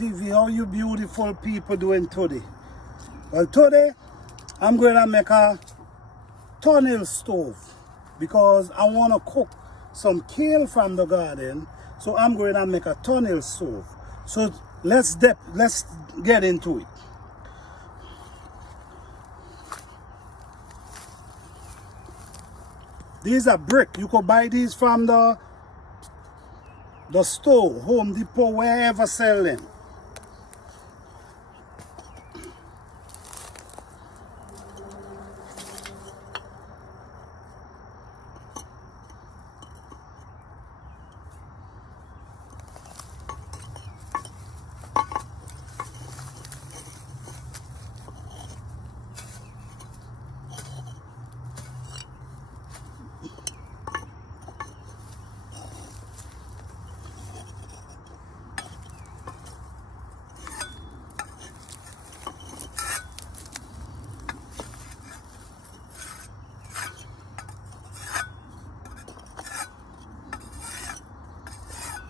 TV, how you beautiful people doing today? Well, today I'm going to make a tunnel stove because I want to cook some kale from the garden. So I'm going to make a tunnel stove. So let's get into it. These are brick. You could buy these from the store, Home Depot, wherever sell them.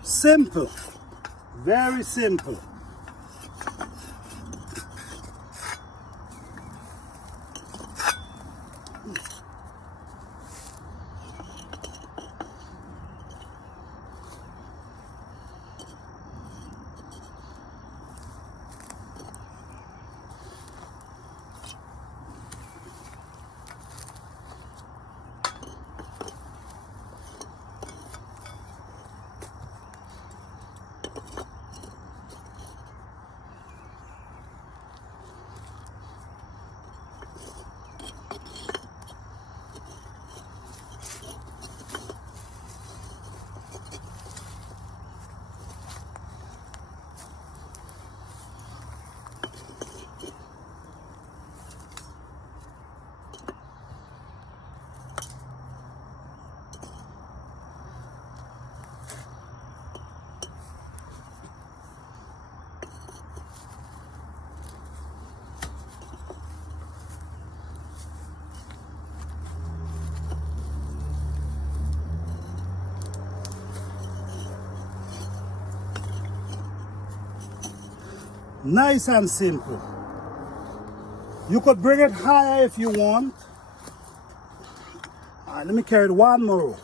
Simple, very simple. Nice and simple. You could bring it higher if you want. All right, let me carry it one more.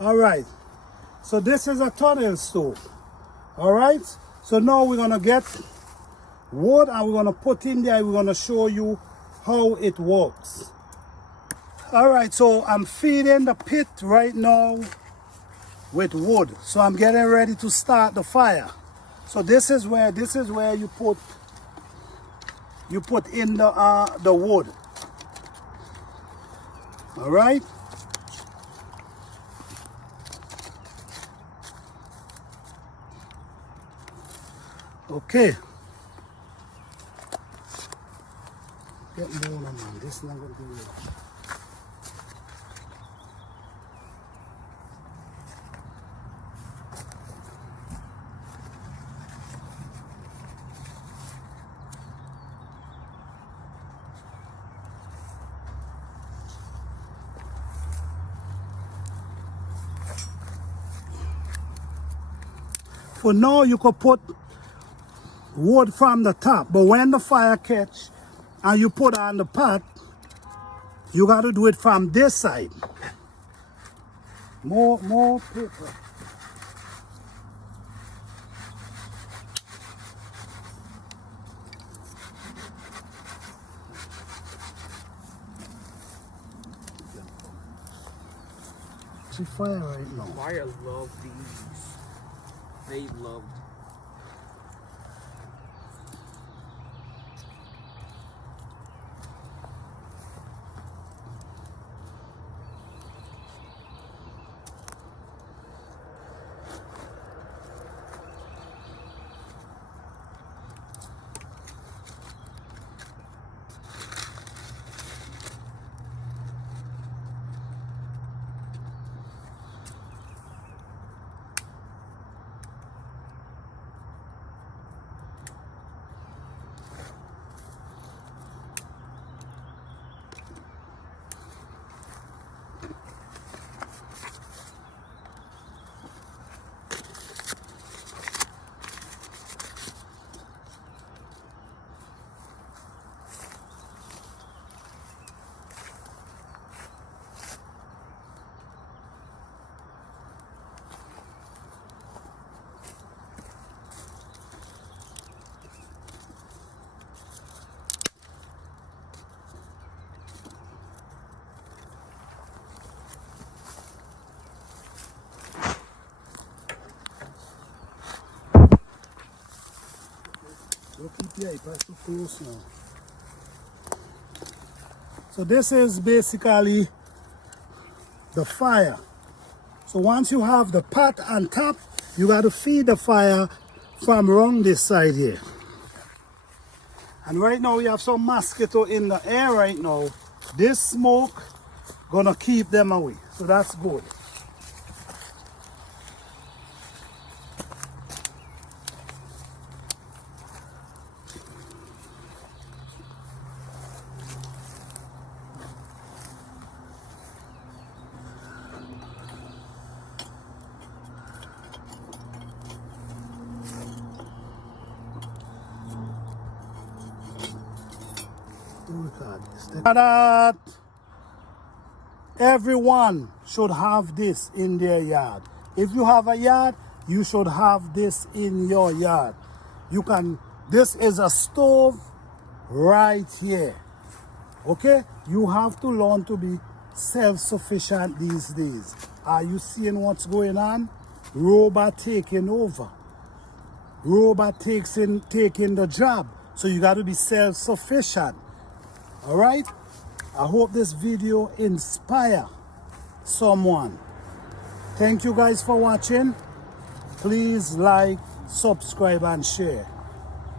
All right, so this is a tunnel stove. All right, so now we're gonna get wood and we're gonna put in there. We're gonna show you how it works. All right, so I'm feeding the pit right now with wood. So I'm getting ready to start the fire. So this is where you put in the wood. All right. Okay. Get more, man. This is not going to be it. For now, you could put wood from the top, but when the fire catch and you put on the pot, you got to do it from this side. More paper. See fire right now. Fire love these. They loved. Yeah, you pass too close now. So this is basically the fire. So once you have the pot on top, you got to feed the fire from around this side here. And right now we have some mosquito in the air right now. This smoke gonna keep them away. So that's good. That everyone should have this in their yard. If you have a yard, you should have this in your yard. You can, this is a stove right here. Okay? You have to learn to be self-sufficient these days. Are you seeing what's going on? Robot taking over. Robot taking the job. So you got to be self-sufficient. All right? I hope this video inspire someone. Thank you guys for watching. Please like, subscribe, and share.